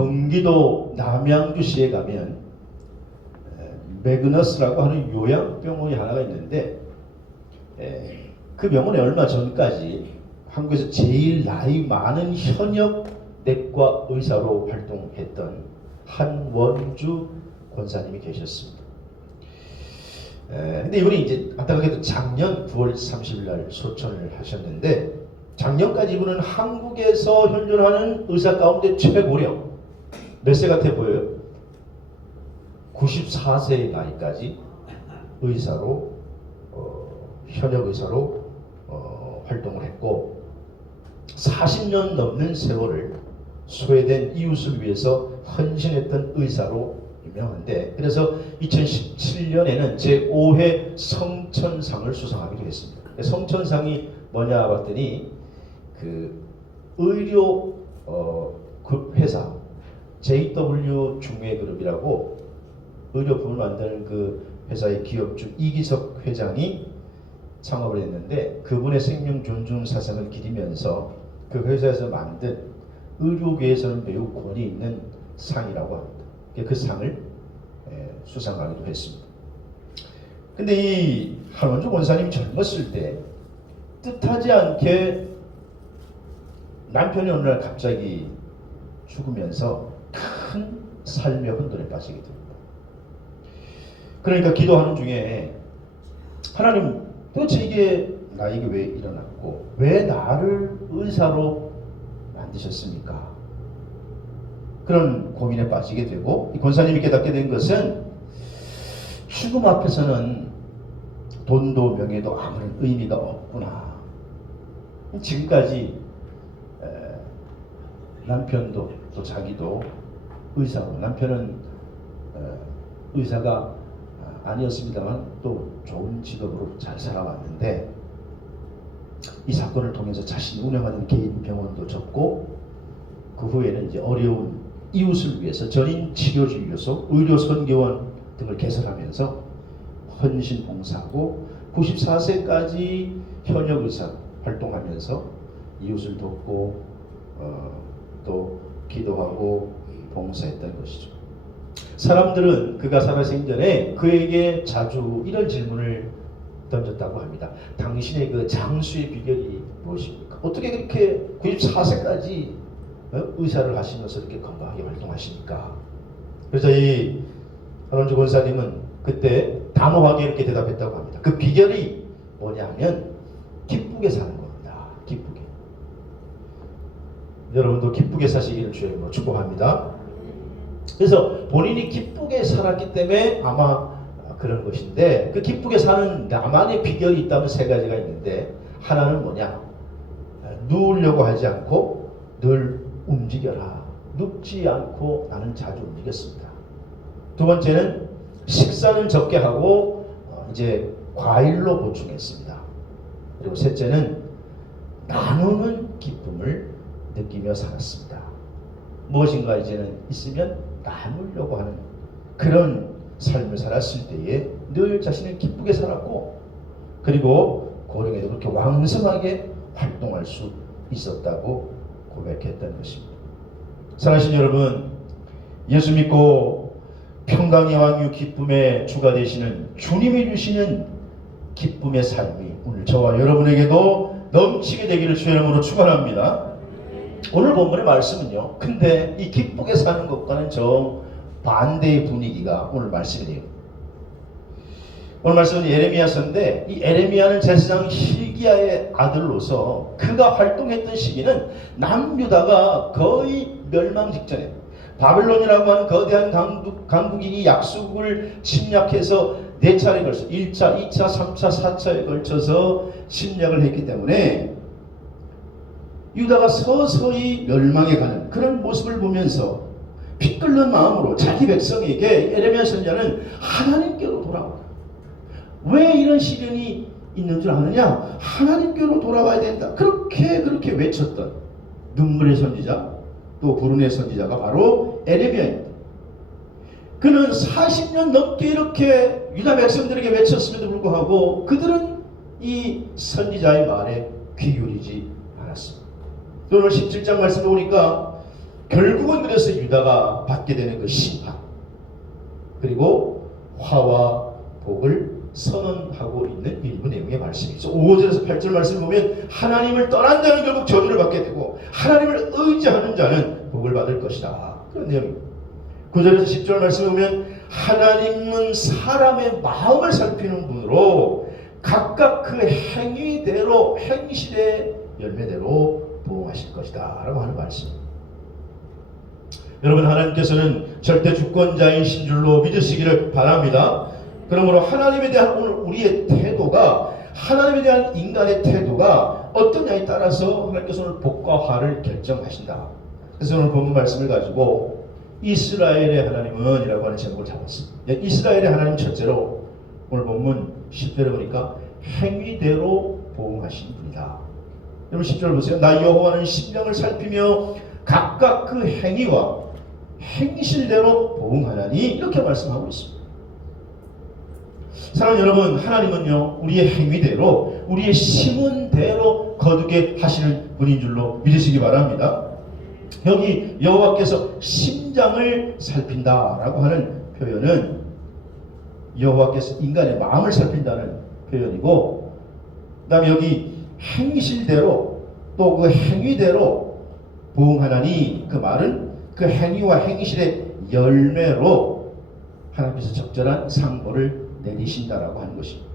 경기도 남양주시에 가면 매그너스라고 하는 요양병원이 하나가 있는데 그 병원에 얼마 전까지 한국에서 제일 나이 많은 현역 내과 의사로 활동했던 한원주 권사님이 계셨습니다. 근데 이분이 이제 안타깝게도 작년 9월 30일 날 소천을 하셨는데, 작년까지 이분은 한국에서 현존하는 의사 가운데 최고령, 몇 세 같아 보여요? 94세의 나이까지 의사로 현역 의사로 활동을 했고, 40년 넘는 세월을 소외된 이웃을 위해서 헌신했던 의사로 유명한데, 그래서 2017년에는 제5회 성천상을 수상하기도 했습니다. 성천상이 뭐냐 봤더니 그 의료 그 회사 JW 중매그룹이라고 의료품을 만드는 그 회사의 기업주 이기석 회장이 창업을 했는데, 그분의 생명 존중 사상을 기리면서 그 회사에서 만든 의료계에서는 매우 권위 있는 상이라고 합니다. 그 상을 수상하기도 했습니다. 근데 이 한원주 권사님이 젊었을 때 뜻하지 않게 남편이 어느 날 갑자기 죽으면서 큰 삶의 혼돈에 빠지게 됩니다. 그러니까 기도하는 중에 하나님, 도대체 이게 나에게 왜 일어났고 왜 나를 의사로 만드셨습니까? 그런 고민에 빠지게 되고, 이 권사님이 깨닫게 된 것은 죽음 앞에서는 돈도 명예도 아무런 의미가 없구나. 지금까지 남편도 또 자기도 의사고, 남편은 의사가 아니었습니다만 또 좋은 직업으로 잘 살아왔는데, 이 사건을 통해서 자신이 운영하는 개인 병원도 접고, 그 후에는 이제 어려운 이웃을 위해서 전인 치료진료소, 의료 선교원 등을 개설하면서 헌신 봉사하고, 94세까지 현역 의사 활동하면서 이웃을 돕고 또 기도하고 봉사했던 것이죠. 사람들은 그가 살아생전에 그에게 자주 이런 질문을 던졌다고 합니다. 당신의 그 장수의 비결이 무엇입니까? 어떻게 그렇게 94세까지 의사를 하시면서 이렇게 건강하게 활동하십니까? 그래서 이 한원주 권사님은 그때 단호하게 이렇게 대답했다고 합니다. 그 비결이 뭐냐면 기쁘게 사는 겁니다. 기쁘게. 여러분도 기쁘게 사시기를 주의 이름으로 축복합니다. 그래서 본인이 기쁘게 살았기 때문에 아마 그런 것인데, 그 기쁘게 사는 나만의 비결이 있다면 세 가지가 있는데, 하나는 뭐냐? 누우려고 하지 않고 늘 움직여라. 눕지 않고 나는 자주 움직였습니다. 두 번째는 식사는 적게 하고 이제 과일로 보충했습니다. 그리고 셋째는 나누는 기쁨을 느끼며 살았습니다. 무엇인가 이제는 있으면 나누려고 하는 그런 삶을 살았을 때에 늘 자신을 기쁘게 살았고, 그리고 고령에도 그렇게 왕성하게 활동할 수 있었다고 고백했던 것입니다. 사랑하신 여러분, 예수 믿고 평강의 왕유 기쁨의 주가 되시는 주님이 주시는 기쁨의 삶이 오늘 저와 여러분에게도 넘치게 되기를 주의 이름으로 축원합니다. 오늘 본문의 말씀은요, 근데 이 기쁘게 사는 것과는 정 반대의 분위기가 오늘 말씀이 돼요. 오늘 말씀은 예레미야서인데, 이 예레미야는 제사장 hil기야의 아들로서 그가 활동했던 시기는 남유다가 거의 멸망 직전에 바벨론이라고 하는 거대한 강국이 약속을 침략해서 4차례에 걸쳐 1차, 2차, 3차, 4차에 걸쳐서 침략을 했기 때문에 유다가 서서히 멸망해 가는 그런 모습을 보면서 피 끓는 마음으로 자기 백성에게 예레미야 선지자는 하나님께로 돌아오라. 왜 이런 시련이 있는 줄 아느냐? 하나님께로 돌아와야 된다. 그렇게 외쳤던 눈물의 선지자, 또 불운의 선지자가 바로 예레미야입니다. 그는 40년 넘게 이렇게 유다 백성들에게 외쳤음에도 불구하고 그들은 이 선지자의 말에 귀 기울이지 않았습니다. 오늘 17장 말씀을 보니까 결국은 그래서 유다가 받게 되는 그 심판, 그리고 화와 복을 선언하고 있는 일부 내용의 말씀이죠. 5절에서 8절 말씀을 보면 하나님을 떠난 자는 결국 저주를 받게 되고 하나님을 의지하는 자는 복을 받을 것이다, 그런 내용입니다. 9절에서 10절 말씀을 보면 하나님은 사람의 마음을 살피는 분으로 각각 그 행위대로, 행실의 열매대로 보응하실 것이다 라고 하는 말씀입니다. 여러분, 하나님께서는 절대 주권자이신 줄로 믿으시기를 바랍니다. 그러므로 하나님에 대한 오늘 우리의 태도가, 하나님에 대한 인간의 태도가 어떠냐에 따라서 하나님께서 오늘 복과 화를 결정하신다. 그래서 오늘 본문 말씀을 가지고 이스라엘의 하나님은 이라고 하는 제목을 잡았습니다. 이스라엘의 하나님 첫째로 오늘 본문 10절에 보니까 행위대로 보응하신 분이다. 여러분 10절 보세요. 나 여호와는 심령을 살피며 각각 그 행위와 행실대로 보응하나니, 이렇게 말씀하고 있습니다. 사랑하는 여러분, 하나님은요 우리의 행위대로, 우리의 심은대로 거두게 하시는 분인 줄로 믿으시기 바랍니다. 여기 여호와께서 심장을 살핀다라고 하는 표현은 여호와께서 인간의 마음을 살핀다는 표현이고, 그 다음에 여기 행실대로 또 그 행위대로 보응하나니, 그 말은 그 행위와 행실의 열매로 하나님께서 적절한 상보를 내리신다라고 하는 것입니다.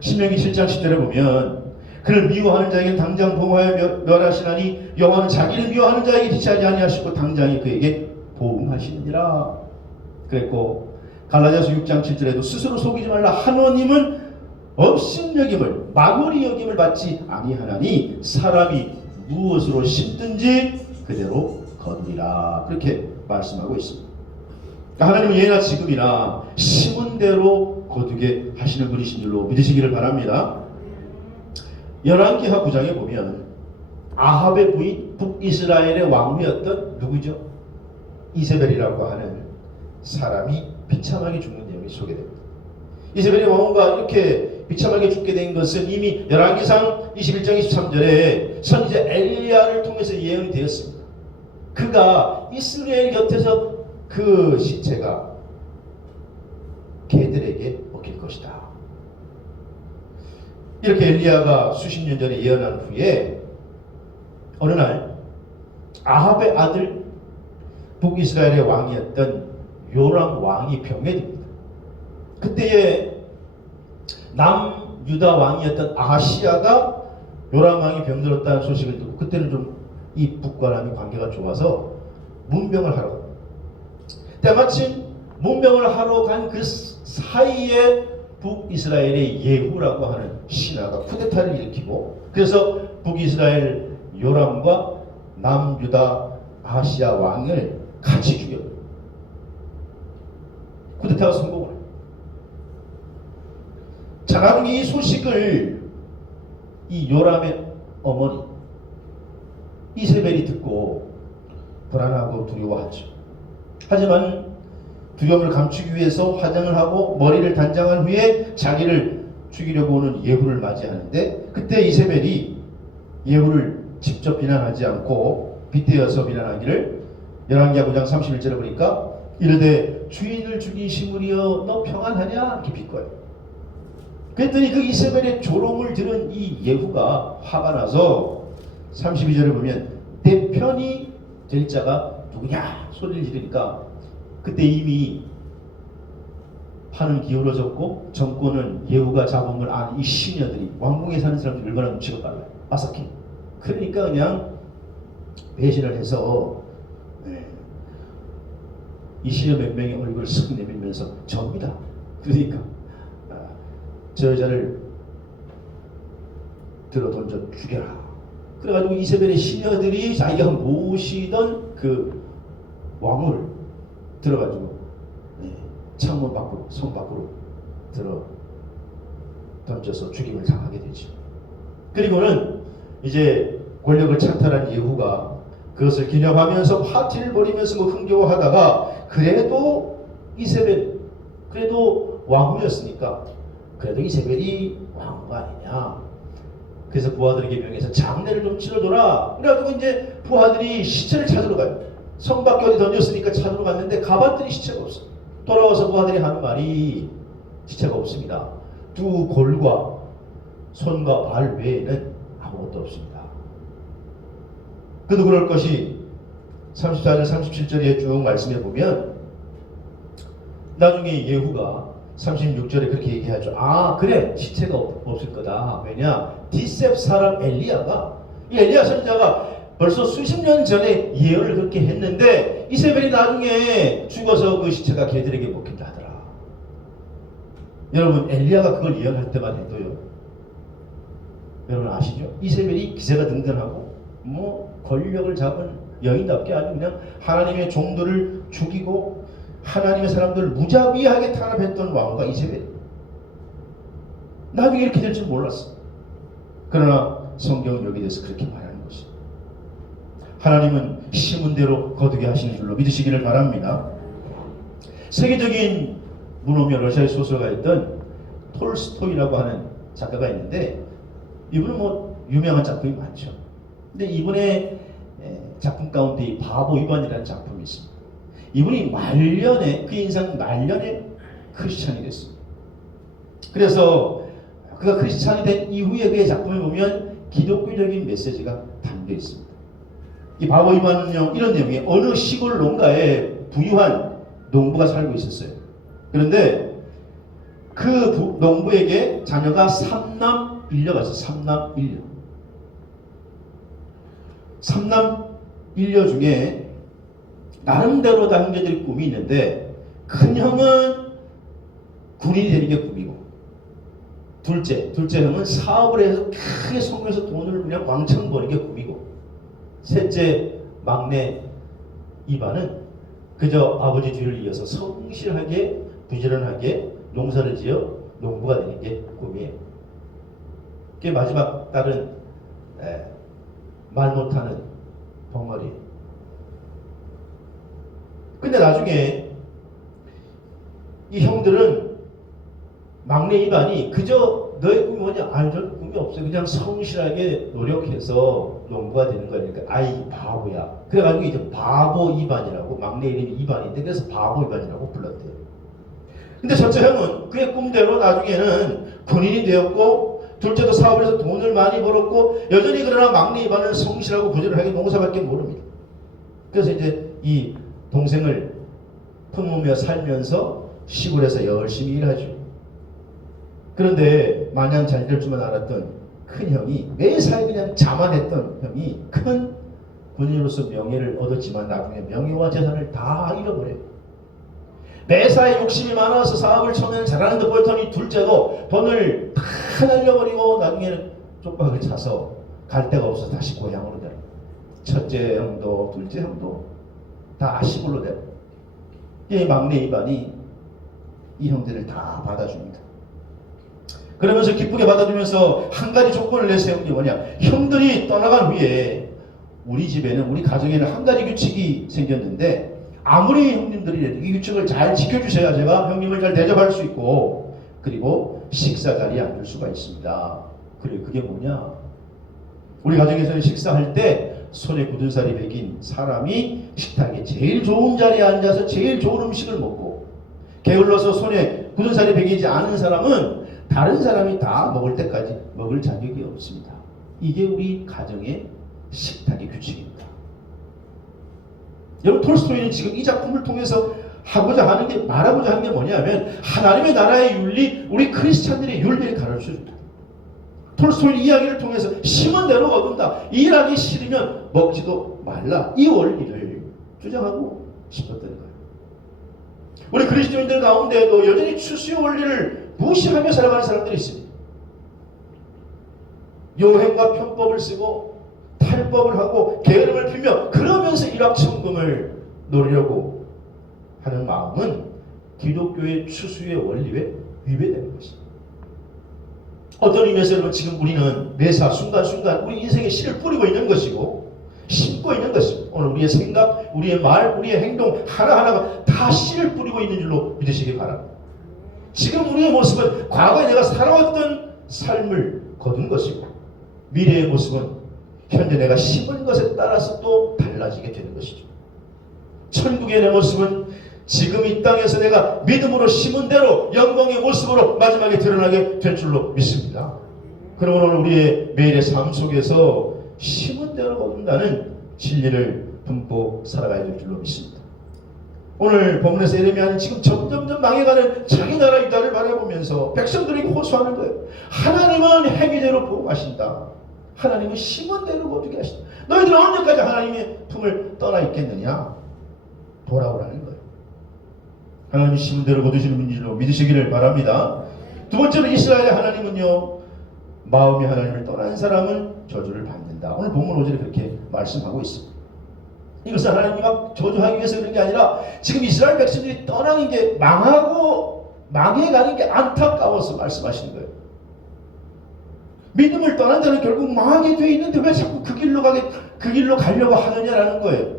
신명기 7장 10절에 보면 그를 미워하는 자에게 당장 보응하여 멸하시나니 여호와는 자기를 미워하는 자에게 지체하지 아니하시고 당장에 그에게 보응하시느니라 그랬고, 갈라디아서 6장 7절에도 스스로 속이지 말라, 하나님은 업신여김을 마무리 여김을 받지 아니하나니 사람이 무엇으로 심든지 그대로 거두리라, 그렇게 말씀하고 있습니다. 하나님은 예나 지금이나 심은 대로 거두게 하시는 분이신 줄로 믿으시기를 바랍니다. 열왕기하 9장에 보면 아합의 부인 북이스라엘의 왕후였던 누구죠? 이세벨이라고 하는 사람이 비참하게 죽는 내용이 소개됩니다. 이세벨의 왕후가 이렇게 비참하게 죽게 된 것은 이미 열왕기상 21장 23절에 선지자 엘리야를 통해서 예언이 되었습니다. 그가 이스라엘 곁에서 그 시체가 개들에게 먹힐 것이다, 이렇게 엘리야가 수십 년 전에 예언한 후에 어느 날 아합의 아들 북이스라엘의 왕이었던 요람 왕이 병에 듭니다. 그때에 남유다 왕이었던 아하시야가 요람 왕이 병들었다는 소식을 듣고, 그때는 좀 이 북과 남이 관계가 좋아서 문병을 하러 갑니다. 때마침 문병을 하러 간 그 사이에 북이스라엘의 예후라고 하는 신하가 쿠데타를 일으키고, 그래서 북이스라엘 요람과 남유다 아하시야 왕을 같이 죽여요. 쿠데타가 성공을 해요. 자, 나중에 이 소식을 이 요람의 어머니 이세벨이 듣고 불안하고 두려워하죠. 하지만 두려움을 감추기 위해서 화장을 하고 머리를 단장한 후에 자기를 죽이려고 오는 예후를 맞이하는데, 그때 이세벨이 예후를 직접 비난하지 않고 빗대어서 비난하기를 열왕기하 9장 31절에 보니까 이르되 주인을 죽인 시므리여 너 평안하냐, 이렇게 비꼬요. 그랬더니 그 이세벨의 조롱을 들은 이 예후가 화가 나서 32절을 보면 내 편이 될 자가 누구냐 소리를 지르니까, 그때 이미 판은 기울어졌고 정권은 예후가 잡은 걸 안 이 시녀들이, 왕궁에 사는 사람들이 얼마나 눈치가 빨라요. 아사키. 그러니까 그냥 배신을 해서 이 시녀 몇 명의 얼굴을 쓱 내밀면서 접니다. 그러니까 저 여자를 들어 던져 죽여라. 그래가지고 이세벨의 시녀들이 자기가 모시던 그 왕을 들어가지고 창문 밖으로, 성 밖으로 들어 던져서 죽임을 당하게 되죠. 그리고는 이제 권력을 찬탈한 예후가 그것을 기념하면서 파티를 벌이면서 뭐 흥겨워하다가, 그래도 이세벨, 그래도 왕후였으니까 그래도 이세벨이 왕후가 아니냐, 그래서 부하들에게 명해서 장례를 좀 치러줘라. 그래가지고 이제 부하들이 시체를 찾으러 가요. 성 밖에 어디 던졌으니까 찾으러 갔는데 가봤더니 시체가 없어. 돌아와서 그 아들이 하는 말이 시체가 없습니다. 두 골과 손과 발 외에는 아무것도 없습니다. 그도 그럴 것이 34절 37절에 쭉 말씀해 보면 나중에 예후가 36절에 그렇게 얘기하죠. 아 그래 시체가 없을 거다. 왜냐 디셉 사람 엘리야가 이 엘리야 선지자가 벌써 수십 년 전에 예언을 그렇게 했는데 이세벨이 나중에 죽어서 그 시체가 걔들에게 먹힌다 하더라. 여러분 엘리야가 그걸 예언할 때만 해도요. 여러분 아시죠? 이세벨이 기세가 등등하고 권력을 잡은 여인답게 아주 그냥 하나님의 종들을 죽이고 하나님의 사람들을 무자비하게 탄압했던 왕과 이세벨. 나중에 이렇게 될 줄 몰랐어. 그러나 성경은 여기에 대해서 그렇게 말하는 것입니다. 하나님은 심은 대로 거두게 하시는 줄로 믿으시기를 바랍니다. 세계적인 문호며 러시아의 소설가였던 톨스토이라고 하는 작가가 있는데 이분은 유명한 작품이 많죠. 근데 이분의 작품 가운데 이 바보 위반이라는 작품이 있습니다. 이분이 말년에 그 인생 말년에 크리스찬이 됐습니다. 그래서 그가 크리스찬이 된 이후에 그의 작품을 보면 기독교적인 메시지가 담겨 있습니다. 이 바보 위반은요 이런 내용이에요. 어느 시골 농가에 부유한 농부가 살고 있었어요. 그런데 그 농부에게 자녀가 3남 1녀가 있어요. 3남 1녀. 3남 1녀 중에 나름대로 다 형제들이 꿈이 있는데 큰 형은 군인이 되는 게 꿈이고 둘째 형은 사업을 해서 크게 성공해서 돈을 그냥 왕창 버는 게 꿈이고 셋째 막내 이반은 그저 아버지 뒤를 이어서 성실하게 부지런하게 농사를 지어 농부가 되는 게 꿈이에요. 그 마지막 딸은 말 못하는 벙어리. 근데 나중에 이 형들은 막내 이반이 그저 너의 꿈이 뭐냐? 아니 저는 꿈이 없어요. 그냥 성실하게 노력해서 농부가 되는 거니까 아이 바보야. 그래가지고 이제 바보 이반이라고 막내 이름이 이반인데 그래서 바보 이반이라고 불렀대요. 근데 첫째 형은 그의 꿈대로 나중에는 군인이 되었고 둘째도 사업을 해서 돈을 많이 벌었고 여전히 그러나 막내 이반은 성실하고 부지런하게 농사밖에 모릅니다. 그래서 이제 이 동생을 품으며 살면서 시골에서 열심히 일하죠. 그런데 마냥 잘 될 줄만 알았던 큰 형이 매사에 그냥 자만했던 형이 큰 군인으로서 명예를 얻었지만 나중에 명예와 재산을 다 잃어버려요. 매사에 욕심이 많아서 사업을 처음에는 잘하는 듯 보였더니 둘째도 돈을 다 날려버리고 나중에는 쪽박을 차서 갈 데가 없어서 다시 고향으로 내려. 첫째 형도 둘째 형도 다 시골로 내려. 이 막내 이반이 이 형들을 다 받아줍니다. 그러면서 기쁘게 받아주면서 한 가지 조건을 내세운 게 뭐냐? 형들이 떠나간 후에 우리 집에는 우리 가정에는 한 가지 규칙이 생겼는데 아무리 형님들이 이 규칙을 잘 지켜주셔야 제가 형님을 잘 대접할 수 있고 그리고 식사 자리에 앉을 수가 있습니다. 그래 그게 뭐냐? 우리 가정에서는 식사할 때 손에 굳은 살이 배긴 사람이 식탁에 제일 좋은 자리에 앉아서 제일 좋은 음식을 먹고 게을러서 손에 굳은 살이 배기지 않은 사람은 다른 사람이 다 먹을 때까지 먹을 자격이 없습니다. 이게 우리 가정의 식탁의 규칙입니다. 여러분 톨스토이는 지금 이 작품을 통해서 말하고자 하는 게 뭐냐면 하나님의 나라의 윤리, 우리 크리스찬들의 윤리를 가르쳐줍니다. 톨스토이 이야기를 통해서 심은 대로 거둔다. 일하기 싫으면 먹지도 말라. 이 원리를 주장하고 싶었던 거예요. 우리 그리스도인들 가운데에도 여전히 추수의 원리를 무시하며 살아가는 사람들이 있습니다. 요행과 편법을 쓰고 탈법을 하고 게으름을 피며 그러면서 일확천금을 노리려고 하는 마음은 기독교의 추수의 원리에 위배되는 것입니다. 어떤 의미에서 여러분 지금 우리는 매사 순간순간 우리 인생에 씨를 뿌리고 있는 것이고 심고 있는 것입니다. 오늘 우리의 생각, 우리의 말, 우리의 행동 하나하나가 다 씨를 뿌리고 있는 줄로 믿으시기 바랍니다. 지금 우리의 모습은 과거에 내가 살아왔던 삶을 거둔 것이고 미래의 모습은 현재 내가 심은 것에 따라서 또 달라지게 되는 것이죠. 천국의 내 모습은 지금 이 땅에서 내가 믿음으로 심은 대로 영광의 모습으로 마지막에 드러나게 될 줄로 믿습니다. 그러면 오늘 우리의 매일의 삶 속에서 심은 대로 거둔다는 진리를 품고 살아가야 될 줄로 믿습니다. 오늘 본문에서 예레미야는 지금 점점점 망해가는 자기 나라 유다를 바라보면서 백성들에게 호소하는 거예요. 하나님은 행위대로 보호하신다. 하나님은 심은 대로 거두게 하신다. 너희들은 언제까지 하나님의 품을 떠나 있겠느냐? 돌아오라는 거예요. 하나님이 심은 대로 거두시는 분이로 믿으시기를 바랍니다. 두 번째로 이스라엘의 하나님은요, 마음이 하나님을 떠난 사람은 저주를 받는다. 오늘 본문 5절에 그렇게 말씀하고 있습니다. 이것은 하나님이 막 저주하기 위해서 그런 게 아니라 지금 이스라엘 백성들이 떠나는 게 망하고 망해가는 게 안타까워서 말씀하시는 거예요. 믿음을 떠난 자는 결국 망하게 돼 있는데 왜 자꾸 그 길로 가려고 하느냐라는 거예요.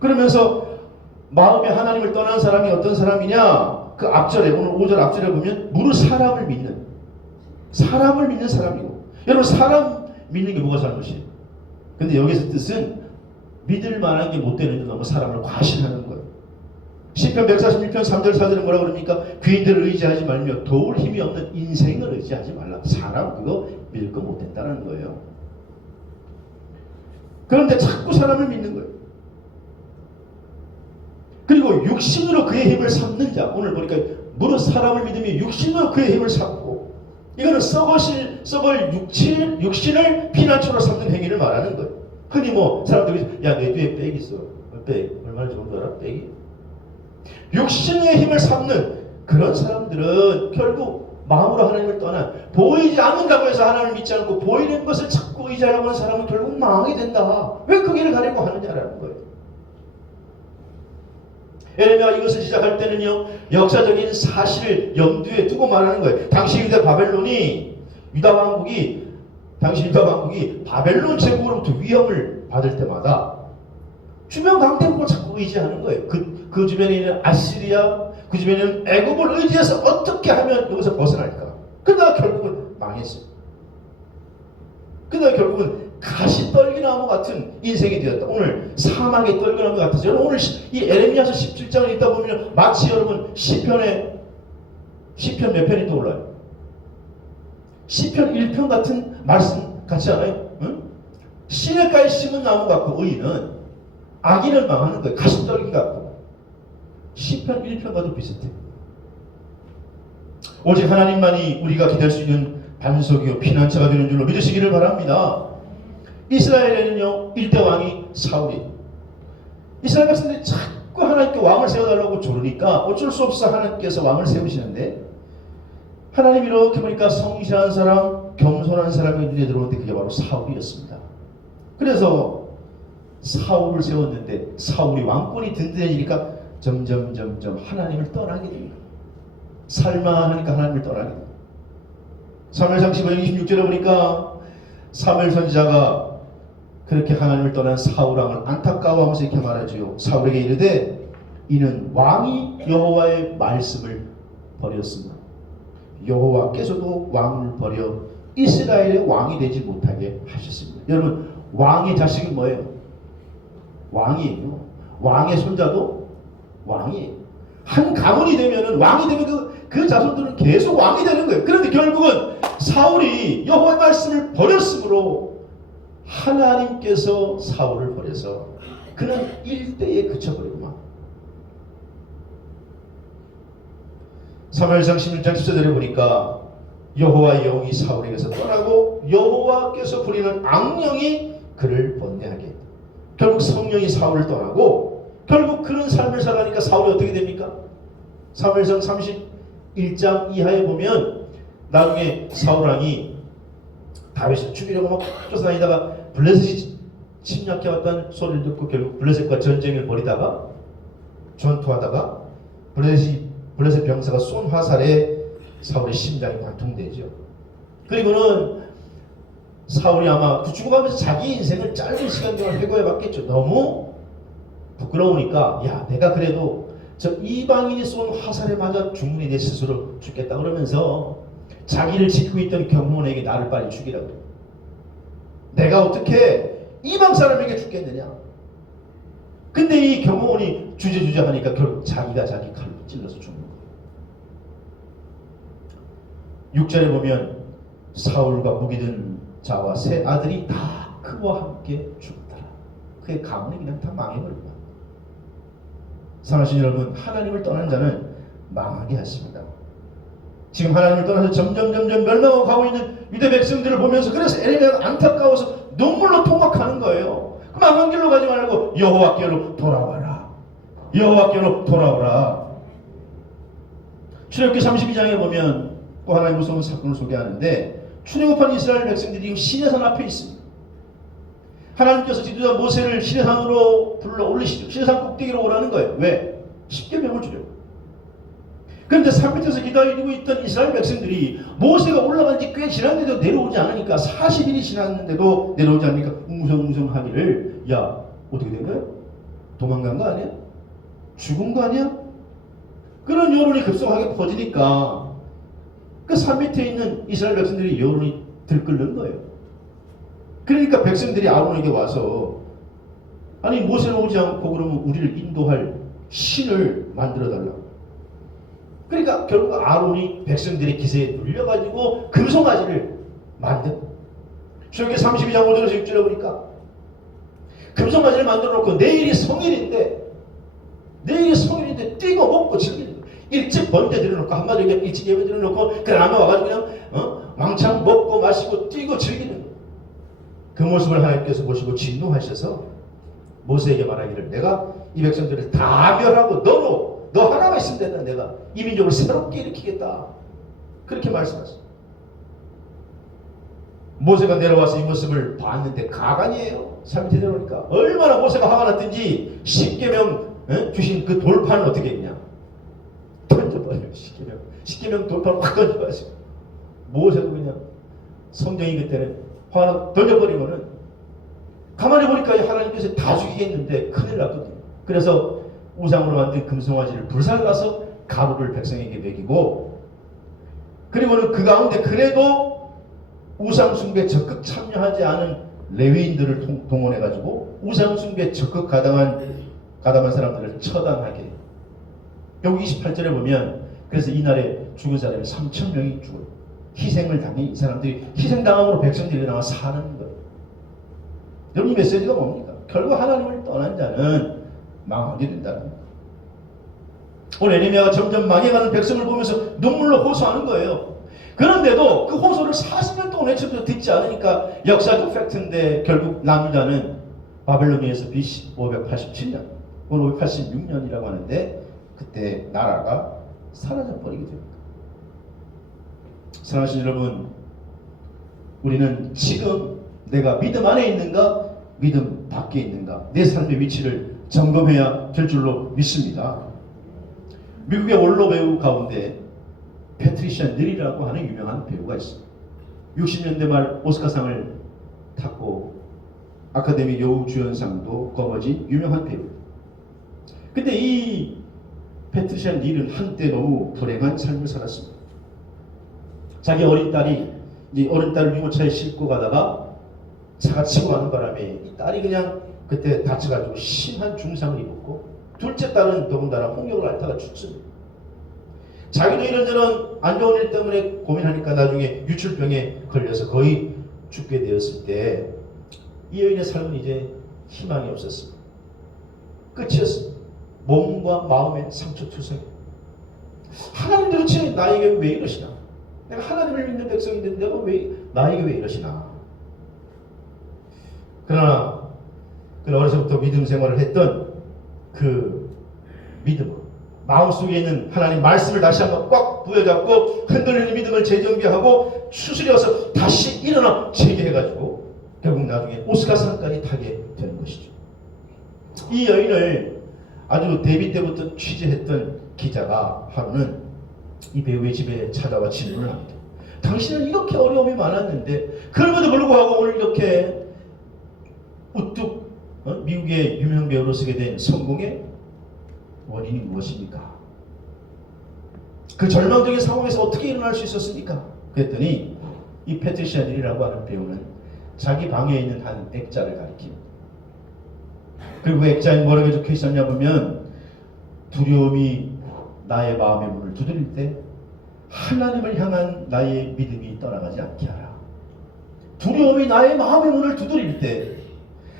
그러면서 마음에 하나님을 떠난 사람이 어떤 사람이냐? 그 앞절에, 오늘 5절 앞절에 보면 무릇 사람을 믿는 사람이고, 여러분 사람 믿는 게 뭐가 잘못이에요? 근데 여기서 뜻은 믿을 만한 게 못 되는데 너무 사람을 과신하는 거예요. 시편 146편 3절 4절은 뭐라 그럽니까? 귀인들을 의지하지 말며 도울 힘이 없는 인생을 의지하지 말라. 사람 그거 믿을 거 못 된다는 거예요. 그런데 자꾸 사람을 믿는 거예요. 그리고 육신으로 그의 힘을 삼는 자, 오늘 보니까 무릇 사람을 믿으며 육신으로 그의 힘을 삼고, 이거는 썩을 육신을 피난처로 삼는 행위를 말하는 거예요. 흔히 뭐 사람들이 야, 내 뒤에 빽 있어. 빽 얼마나 좋은 줄 알아? 빽이 육신의 힘을 삼는 그런 사람들은 결국 마음으로 하나님을 떠나 보이지 않는다고 해서 하나님을 믿지 않고 보이는 것을 자꾸 의지하려고 하는 사람은 결국 망하게 된다. 왜 그 길을 가려고 하느냐라는 거예요. 예레미야가 이것을 시작할 때는요, 역사적인 사실을 염두에 두고 말하는 거예요. 당시 유다 왕국이 바벨론 제국으로부터 위협을 받을 때마다 주변 강대국을 자꾸 의지하는 거예요. 그 주변에 있는 아시리아, 그 주변에 있는 애굽을 의지해서 어떻게 하면 여기서 벗어날까? 그러다가 결국은 망했어요. 그러다가 결국은 가시떨기나무 같은 인생이 되었다. 오늘 사막의 떨기나무 같아서 여러분 오늘 이 에레미야서 17장을 읽다 보면 마치 여러분 시편 몇 편이 떠올라요? 시편 1편 같은 말씀 같지 않아요? 응? 시냇가에 심은 나무 같고 의인은 악인을 망하는 거예요. 가시떨기 같고. 시편 1편과도 비슷해요. 오직 하나님만이 우리가 기댈 수 있는 반석이요 피난처가 되는 줄로 믿으시기를 바랍니다. 이스라엘에는요, 일대 왕이 사울이. 이스라엘 백성들이 자꾸 하나님께 왕을 세워달라고 조르니까 어쩔 수 없어 하나님께서 왕을 세우시는데, 하나님 이렇게 보니까 성실한 사람, 겸손한 사람이 눈에 들어오는데 그게 바로 사울이었습니다. 그래서 사울을 세웠는데 사울이 왕권이 든든해지니까 점점 하나님을 떠나게 됩니다. 살만하니까 하나님을 떠나게 됩니다. 사무엘상 15장 26절에 보니까 사무엘 선지자가 그렇게 하나님을 떠난 사울 왕을 안타까워하면서 이렇게 말하지요. 사울에게 이르되 이는 왕이 여호와의 말씀을 버렸으나 여호와께서도 왕을 버려 이스라엘의 왕이 되지 못하게 하셨습니다. 여러분 왕의 자식이 뭐예요? 왕이에요. 왕의 손자도 왕이에요. 한 가문이 되면은 왕이 되면 그 자손들은 계속 왕이 되는 거예요. 그런데 결국은 사울이 여호와의 말씀을 버렸으므로 하나님께서 사울을 버려서 그는 일대에 그쳐버리구만. 사무엘상 16장 14절에 보니까 여호와의 영이 사울에게서 떠나고 여호와께서 부리는 악령이 그를 번뇌하게 했다. 결국 성령이 사울을 떠나고 결국 그런 삶을 살아가니까 사울이 어떻게 됩니까? 사무엘상 31장 이하에 보면 나중에 사울왕이 다윗을 죽이려고 막 쫓아다니다가 블레셋이 침략해왔다는 소리를 듣고 결국 블레셋과 전쟁을 벌이다가 전투하다가 블레셋 병사가 쏜 화살에 사울의 심장이 관통되죠. 그리고는 사울이 아마 죽어가면서 자기 인생을 짧은 시간 동안 회고해봤겠죠. 너무 부끄러우니까 야 내가 그래도 저 이방인이 쏜 화살에 맞아 죽으니 내 스스로 죽겠다 그러면서 자기를 지키고 있던 경호원에게 나를 빨리 죽이라고. 내가 어떻게 이방 사람에게 죽겠느냐. 근데 이 경호원이 주저주저 하니까 결국 자기가 자기 칼로 찔러서 죽는 거예요. 6절에 보면 사울과 무기 든 자와 세 아들이 다 그와 함께 죽었더라. 그의 가문이 그냥 다 망해버린 거야. 사랑하신 여러분, 하나님을 떠난 자는 망하게 하십니다. 지금 하나님을 떠나서 점점 멸망하고 가고 있는 유대 백성들을 보면서 그래서 에레미야가 안타까워서 눈물로 통곡하는 거예요. 그 망한 길로 가지 말고 여호와께로 돌아와라. 여호와께로 돌아오라. 출애굽기 32장에 보면 또 하나의 무서운 사건을 소개하는데 출애굽한 이스라엘 백성들이 시내산 앞에 있습니다. 하나님께서 지도자 모세를 시내산으로 불러 올리시죠. 시내산 꼭대기로 오라는 거예요. 왜? 십계명을 주려고. 그런데 산 밑에서 기다리고 있던 이스라엘 백성들이 모세가 올라간 지 꽤 지났는데도 내려오지 않으니까 40일이 지났는데도 내려오지 않으니까 웅성웅성하기를 야 어떻게 된 거야? 도망간 거 아니야? 죽은 거 아니야? 그런 여론이 급속하게 퍼지니까 그 산 밑에 있는 이스라엘 백성들이 여론이 들끓는 거예요. 그러니까 백성들이 아론에게 와서 아니 모세는 오지 않고 그러면 우리를 인도할 신을 만들어 달라고. 그러니까 결국 아론이 백성들의 기세에 눌려가지고 금송아지를 만든. 출애굽기 32장 5절에서 6절에 보니까 금송아지를 만들어 놓고 내일이 성일인데 뛰고 먹고 즐기는 거예요. 일찍 번제 드려놓고 한마디로 일찍 예배 드려놓고 그 다음에 와가지고 그냥 왕창 먹고 마시고 뛰고 즐기는 거예요. 그 모습을 하나님께서 보시고 진노하셔서 모세에게 말하기를 내가 이 백성들을 다 멸하고 너 하나가 있으면 된다. 내가 이 민족을 새롭게 일으키겠다. 그렇게 말씀하셨어요. 모세가 내려와서 이 모습을 봤는데 가관이에요. 산 밑에 내려오니까 얼마나 모세가 화가 났든지 십계명 주신 그 돌판을 어떻게 했냐 던져버려요. 십계명 돌판을 확 던져버렸어요. 모세도 그냥 성경이 그때는 화나 던져버리면은 가만히 보니까 하나님께서 다 죽이겠는데 큰일 났거든요. 그래서 우상으로 만든 금송아지를 불살라서 가루를 백성에게 먹이고 그리고는 그 가운데 그래도 우상숭배에 적극 참여하지 않은 레위인들을 동원해가지고 우상숭배에 적극 가담한 사람들을 처단하게. 여기 28절에 보면 그래서 이날에 죽은 사람이 3,000명이 죽어요. 희생을 당해 이 사람들이 희생당함으로 백성들이 나와 사는 거예요. 여러분 이 메시지가 뭡니까? 결국 하나님을 떠난 자는 망하게 된다는 거예요. 오늘 에레미야가 점점 망해가는 백성을 보면서 눈물로 호소하는 거예요. 그런데도 그 호소를 40년 동안 외쳐도 듣지 않으니까 역사적 팩트인데 결국 남은 자는 바벨론에서 BC 587년, 오늘 586년이라고 하는데 그때 나라가 사라져버리게 됩니다. 사랑하신 여러분, 우리는 지금 내가 믿음 안에 있는가 믿음 밖에 있는가 내 삶의 위치를 점검해야 될 줄로 믿습니다. 미국의 원로 배우 가운데 패트리샤 닐이라고 하는 유명한 배우가 있습니다. 60년대 말 오스카상을 탔고 아카데미 여우주연상도 거머쥔 유명한 배우. 근데 이 패트리샤 닐은 한때 너무 불행한 삶을 살았습니다. 자기 어린 딸을 유모차에 싣고 가다가 차가 치고 가는 바람에 이 딸이 그냥 그때 다쳐가지고 심한 중상을 입었고 둘째 딸은 더군다나 홍역을 앓다가 죽습니다. 자기도 이런저런 안 좋은 일 때문에 고민하니까 나중에 유출병에 걸려서 거의 죽게 되었을 때 이 여인의 삶은 이제 희망이 없었습니다. 끝이었습니다. 몸과 마음의 상처투성이. 하나님 도대체 나에게 왜 이러시나? 내가 하나님을 믿는 백성인데 내가 나에게 왜 이러시나? 그러나 어려서부터 믿음 생활을 했던 그 믿음, 마음속에 있는 하나님 말씀을 다시 한번 꽉 부여잡고 흔들리는 믿음을 재정비하고 추스려서 다시 일어나 재개해가지고 결국 나중에 오스카상까지 타게 되는 것이죠. 이 여인을 아주 데뷔 때부터 취재했던 기자가 하루는 이 배우의 집에 찾아와 질문을 합니다. 당신은 이렇게 어려움이 많았는데 그럼에도 불구하고 오늘 이렇게 우뚝 미국의 유명 배우로 서게 된 성공의 원인이 무엇입니까? 그 절망적인 상황에서 어떻게 일어날 수 있었습니까? 그랬더니 이 패트리샤 닐이라고 하는 배우는 자기 방에 있는 한 액자를 가리킵니다. 그리고 액자에 뭐라고 적혀 있었냐 보면 두려움이 나의 마음의 문을 두드릴 때 하나님을 향한 나의 믿음이 떠나가지 않게 하라. 두려움이 나의 마음의 문을 두드릴 때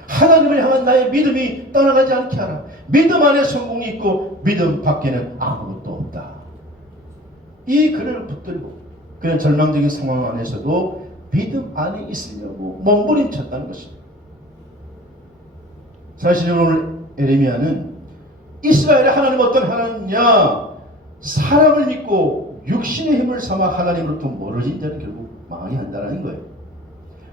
하나님을 향한 나의 믿음이 떠나가지 않게 하라. 믿음 안에 성공이 있고 믿음 밖에는 아무것도 없다. 이 글을 붙들고 그런 절망적인 상황 안에서도 믿음 안에 있으려고 몸부림쳤다는 것입니다. 사실 오늘 에레미야는 이스라엘의 하나님 어떤 하나님이냐, 사람을 믿고 육신의 힘을 삼아 하나님으로부터 멀어진 자는 결국 망하게 한다는 거예요.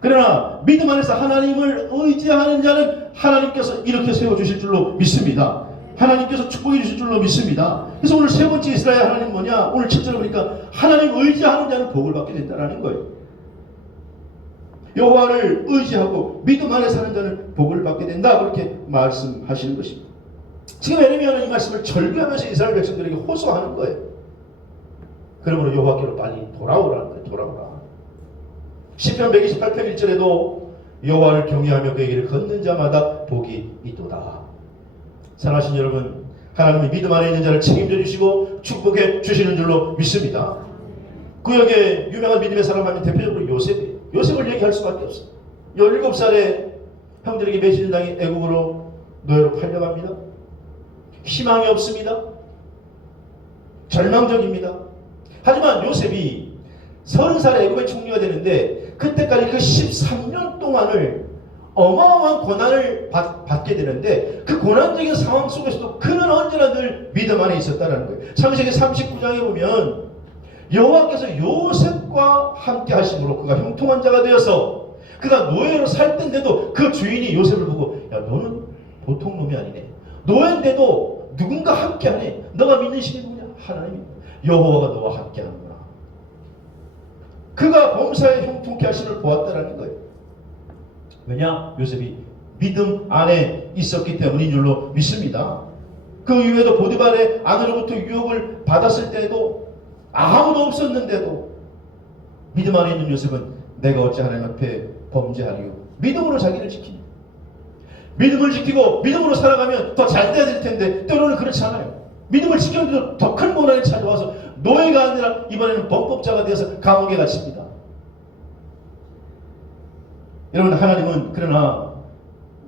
그러나 믿음 안에서 하나님을 의지하는 자는 하나님께서 이렇게 세워주실 줄로 믿습니다. 하나님께서 축복해 주실 줄로 믿습니다. 그래서 오늘 세 번째 이스라엘 하나님 뭐냐, 오늘 7절에 보니까 하나님 의지하는 자는 복을 받게 된다는 거예요. 여호와를 의지하고 믿음 안에 사는 자는 복을 받게 된다, 그렇게 말씀하시는 것입니다. 지금 에레미야는 이 말씀을 절규하면서 이스라엘 백성들에게 호소하는 거예요. 그러므로 여호와께로 빨리 돌아오라는 거예요. 돌아오라. 시편 128편 1절에도 여호와를 경외하며 그의 길을 걷는 자마다 복이 있도다. 사랑하신 여러분, 하나님이 믿음 안에 있는 자를 책임져 주시고 축복해 주시는 줄로 믿습니다. 구약의 유명한 믿음의 사람 하면 대표적으로 요셉을 얘기할 수밖에 없어요. 17살에 형들에게 매질을 당해 애국으로 노예로 팔려갑니다. 희망이 없습니다. 절망적입니다. 하지만 요셉이 30살에 애국의 총리가 되는데 그때까지 그 13년 동안을 어마어마한 고난을 받게 되는데 그 고난적인 상황 속에서도 그는 언제나 늘 믿음 안에 있었다는 거예요. 창세기 39장에 보면 여호와께서 요셉과 함께 하심으로 그가 형통한 자가 되어서 그가 노예로 살 때인데도 그 주인이 요셉을 보고, 야, 너는 보통 놈이 아니네. 노예인데도 누군가 함께 하네. 너가 믿는 신이 누구냐? 하나님, 여호와가 너와 함께 하는구나. 그가 범사에 형통케 하심을 보았다라는 거예요. 왜냐? 요셉이 믿음 안에 있었기 때문인 줄로 믿습니다. 그 이후에도 보디발의 아내로부터 유혹을 받았을 때에도 아무도 없었는데도 믿음 안에 있는 요셉은 내가 어찌 하나님 앞에 범죄하리요. 믿음으로 자기를 지킵니다. 믿음을 지키고 믿음으로 살아가면 더 잘 돼야 될 텐데 때로는 그렇지 않아요. 믿음을 지켰는데도 더 큰 고난이 찾아와서 노예가 아니라 이번에는 범법자가 되어서 감옥에 갇힙니다. 여러분, 하나님은 그러나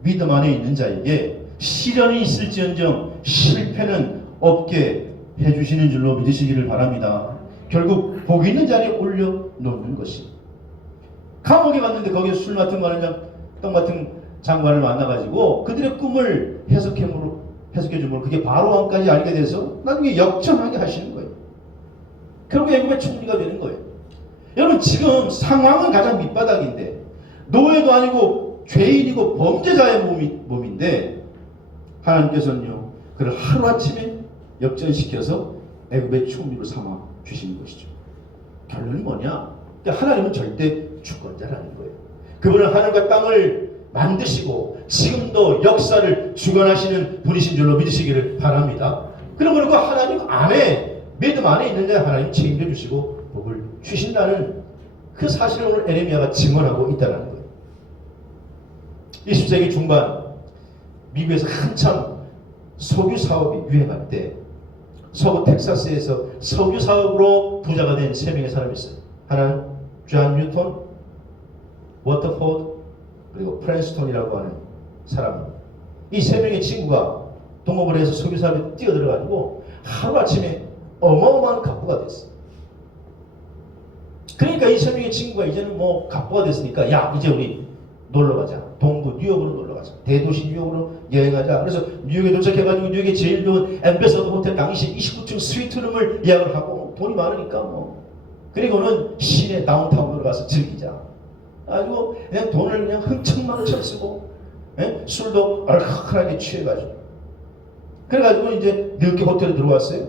믿음 안에 있는 자에게 시련이 있을지언정 실패는 없게 해주시는 줄로 믿으시기를 바랍니다. 결국 복 있는 자리에 올려놓는 것이. 감옥에 갔는데 거기에 술 맡은 관원장, 떡 맡은 장관을 만나가지고 그들의 꿈을 해석해주므로 그게 바로왕까지 알게 돼서 나중에 역전하게 하시는 거예요. 결국 애굽의 총리가 되는 거예요. 여러분, 지금 상황은 가장 밑바닥인데 노예도 아니고 죄인이고 범죄자의 몸인데 하나님께서는요, 그를 하루아침에 역전시켜서 애굽의 총리로 삼아 주시는 것이죠. 결론은 뭐냐? 하나님은 절대 주권자라는 거예요. 그분은 하늘과 땅을 만드시고 지금도 역사를 주관하시는 분이신 줄로 믿으시기를 바랍니다. 그러므로 그 하나님 안에, 믿음 안에 있는 자 하나님 책임져 주시고 복을 주신다는 그 사실을 오늘 에레미야가 증언하고 있다는 거예요. 20세기 중반 미국에서 한참 석유 사업이 유행할 때 서부 텍사스에서 석유 사업으로 부자가 된 3명의 사람이 있어요. 하나는 존 뉴턴, 워터포드, 그리고 프랜스톤이라고 하는 사람입니다. 이 3명의 친구가 동업을 해서 석유 사업에 뛰어들어가지고 하루아침에 어마어마한 갑부가 됐어요. 그러니까 이 3명의 친구가 이제는 뭐 갑부가 됐으니까, 야, 이제 우리 놀러가자. 동부 뉴욕으로 놀러가자. 대도시 뉴욕으로 여행하자. 그래서 뉴욕에 도착해가지고 뉴욕의 제일 좋은 엠베서더 호텔 당시 29층 스위트룸을 예약을 하고, 돈이 많으니까 뭐, 그리고는 시내 다운타운으로 가서 즐기자. 아니고 그냥 돈을 그냥 흥청망청 쓰고, 술도 얼큰하게 취해가지고, 그래가지고 이제 늦게 호텔에 들어왔어요.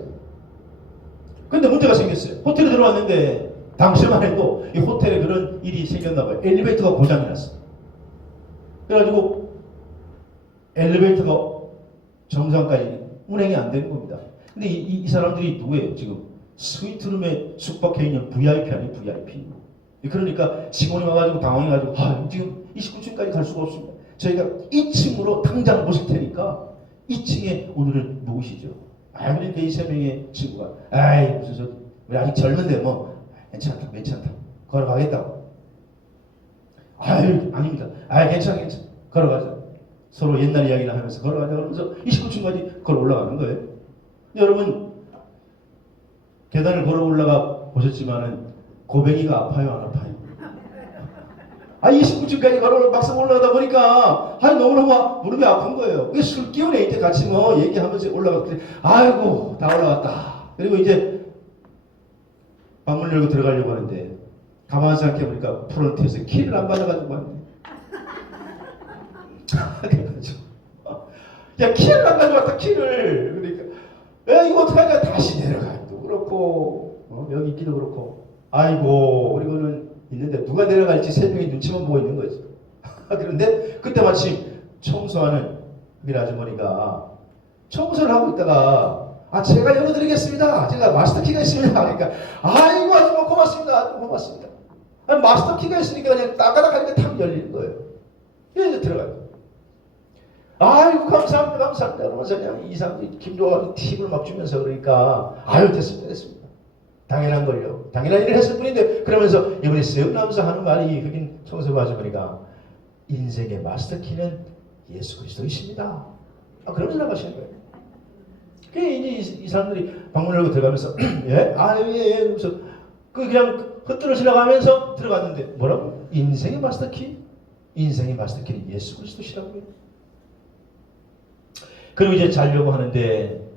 근데 문제가 생겼어요. 호텔에 들어왔는데 당시만 해도 이 호텔에 그런 일이 생겼나봐요. 엘리베이터가 고장이 났어요. 그래가지고 엘리베이터가 정상까지 운행이 안 되는 겁니다. 근데 이 사람들이 누구예요? 지금 스위트룸에 숙박해 있는 VIP 아니에요? VIP. 그러니까 직원이 와가지고 당황해가지고, 지금 29층까지 갈 수가 없습니다. 저희가 2층으로 당장 모실 테니까 2층에 오늘은 누구시죠? 그러니까 이 3명의 친구가 무슨 저 우리 아직 젊은데 뭐 괜찮다 걸어가겠다고. 아닙니다. 괜찮아 걸어가자. 서로 옛날 이야기를 하면서 걸어가자 그러면서 29층까지 걸어 올라가는 거예요. 여러분 계단을 걸어 올라가 보셨지만은 고백이가 아파요 안 아파요? 29층까지 걸어 막상 올라가다 보니까 너무너무 무릎이 아픈 거예요. 이게 술 기운에 이때 같이 뭐 얘기하면서 올라갔더니 아이고 다 올라갔다. 그리고 이제 방문 열고 들어가려고 하는데 가만히 생각해보니까 프론트에서 키를 안 받아가지고 왔네. 그래가지고 야 키를 안 가져왔다 키를. 그러니까 이거 어떡하냐 다시 내려가기도 그렇고 여기 있기도 그렇고 아이고 그리고는 있는데 누가 내려갈지 3명이 눈치만 보고 있는 거지. 그런데 그때 마침 청소하는 그 아주머니가 청소를 하고 있다가 제가 열어드리겠습니다. 제가 마스터키가 있습니다. 그러니까 아이고 아줌마 고맙습니다. 아주 고맙습니다. 마스터키가 있으니까 그냥 따가닥하니까 탁 열리는 거예요. 이제 들어가요. 아이고 감사합니다. 그러면서 그냥 이 사람들이 김조가 팁을 막 주면서 그러니까 됐습니다. 당연한 걸요. 당연한 일을 했을 뿐인데 그러면서 이번에 쓱 나면서 하는 말이 그긴 청소부 아주머니가 인생의 마스터키는 예수 그리스도이십니다. 그러면서 나가시는 거예요. 이제 이 사람들이 방문 열고 들어가면서 예? 그래서 그냥 헛들어 지나가면서 들어갔는데 뭐라고? 인생의 마스터키? 인생의 마스터키는 예수 그리스도시라고요. 그리고 이제 자려고 하는데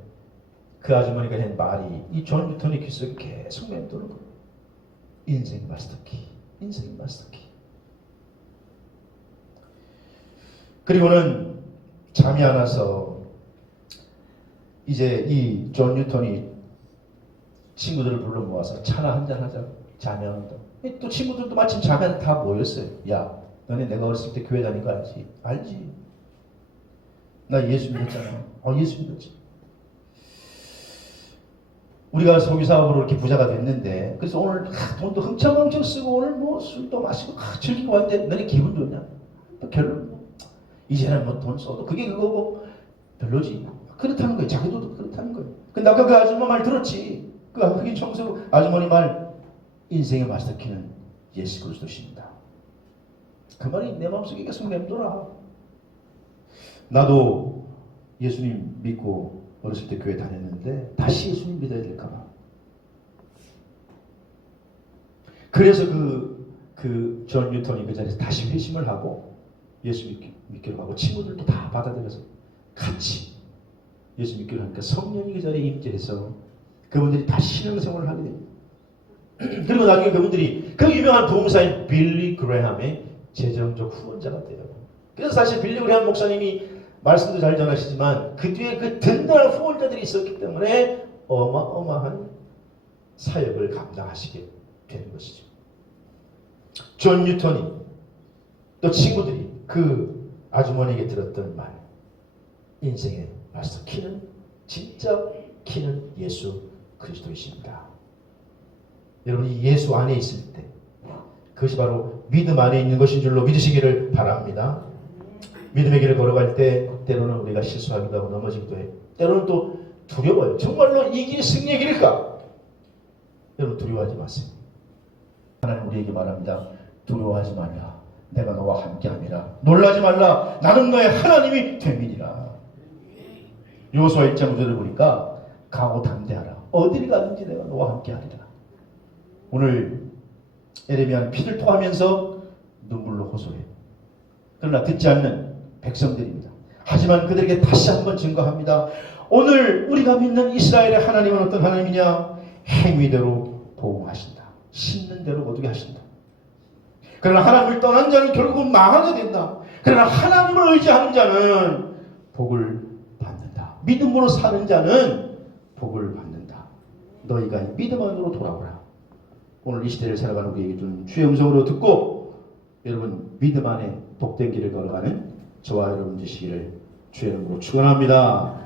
그 아주머니가 한 말이 이 존 뉴턴의 귀 속에 계속 맴도는 거예요. 인생 마스터키. 인생 마스터키. 그리고는 잠이 안 와서 이제 이 존 뉴턴이 친구들을 불러 모아서 차나 한잔 하자. 잠이 안 온다. 또 친구들도 마침 잠이 안 다 모였어요. 야, 너네 내가 어렸을 때 교회 다닌 거 알지? 알지. 나 예수 믿었잖아. 예수 믿었지. 우리가 소비 사업으로 이렇게 부자가 됐는데 그래서 오늘 돈도 흥청흥청 쓰고 오늘 뭐 술도 마시고 즐기고 왔는데 너네 기분 좋냐? 별로. 이제는 뭐 돈 써도 그게 그거고 별로지. 그렇다는 거예요. 자기도 그렇다는 거예요. 근데 아까 그 아줌마 말 들었지? 그 흑인 청소 아주머니 말 인생의 마스터키는 예수 그리스도십니다. 그 말이 내 마음속에 계속 맴돌아. 나도 예수님 믿고 어렸을 때 교회 다녔는데 다시 예수님 믿어야 될까 봐. 그래서 그 존 뉴턴이 그 자리에서 다시 회심을 하고 예수 믿기로 하고 친구들도 다 받아들여서 같이 예수 믿기로 하니까 성령이 그 자리에 임재해서 그분들이 다시 신앙생활을 하게 됩니다. 그리고 나중에 그분들이 그 유명한 부흥사인 빌리 그레함의 재정적 후원자가 돼요. 그래서 사실 빌리 그레함 목사님이 말씀도 잘 전하시지만 그 뒤에 그 든든한 후원자들이 있었기 때문에 어마어마한 사역을 감당하시게 되는 것이죠. 존 뉴턴이 또 친구들이 그 아주머니에게 들었던 말, 인생의 마스터 키는 진짜 키는 예수 그리스도이십니다. 여러분 이 예수 안에 있을 때 그것이 바로 믿음 안에 있는 것인 줄로 믿으시기를 바랍니다. 믿음의 길을 걸어갈 때 때로는 우리가 실수하기도 하고 넘어지기도 해요. 때로는 또 두려워요. 정말로 이 길이 승리의 길일까? 여러분 두려워하지 마세요. 하나님 우리에게 말합니다. 두려워하지 말라. 내가 너와 함께함이라. 놀라지 말라. 나는 너의 하나님이 됨이니라. 여호수아 1장 5절을 보니까 강호 담대하라. 어디를 가든지 내가 너와 함께하리라. 오늘 에레미야는 피를 토하면서 눈물로 호소해요. 그러나 듣지 않는 백성들입니다. 하지만 그들에게 다시 한번 증거합니다. 오늘 우리가 믿는 이스라엘의 하나님은 어떤 하나님이냐? 행위대로 보응하신다. 심는 대로 거두게 하신다. 그러나 하나님을 떠난 자는 결국은 망하게 된다. 그러나 하나님을 의지하는 자는 복을 받는다. 믿음으로 사는 자는 복을 받는다. 너희가 믿음 안으로 돌아오라. 오늘 이 시대를 살아가는 우리에게 좀 주의 음성으로 듣고 여러분 믿음 안에 복된 길을 걸어가는 저와 여러분 되시기를 주의 이름으로 축원합니다.